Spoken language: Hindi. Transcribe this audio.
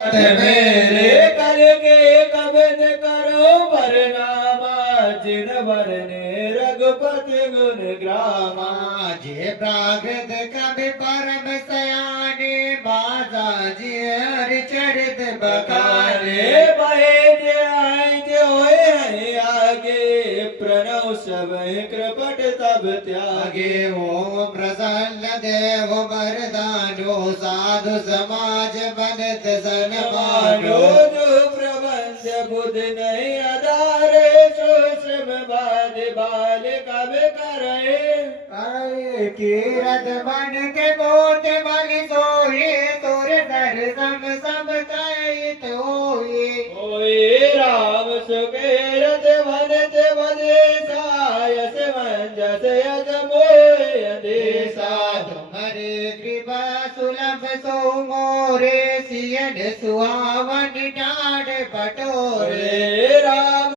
मेरे करके कबन करो बरनामा जिन बरने रघुपति गुण ग्रामा जे प्राकृत कवि परम सयाने बाजा जी हरिचरित बखाने बहे जे आए जे होए हैं आगे प्रणव सब कृपट तब त्यागे ओम प्रसन्न देव वरदानो साधु समाज बनत सनमानो जो प्रबंध बुध नहीं आधारे सुश्रम बाद बाल कब करे कीरत बन के बोत बलि सोए तोर दर्शन सब कहित होए राम सुकेरत वनत वदेशायस मंजस यज मोय देशा तुम्हारे कृपा सुलभ सो मोरे सियन सुहावन डाढ़ पटोरे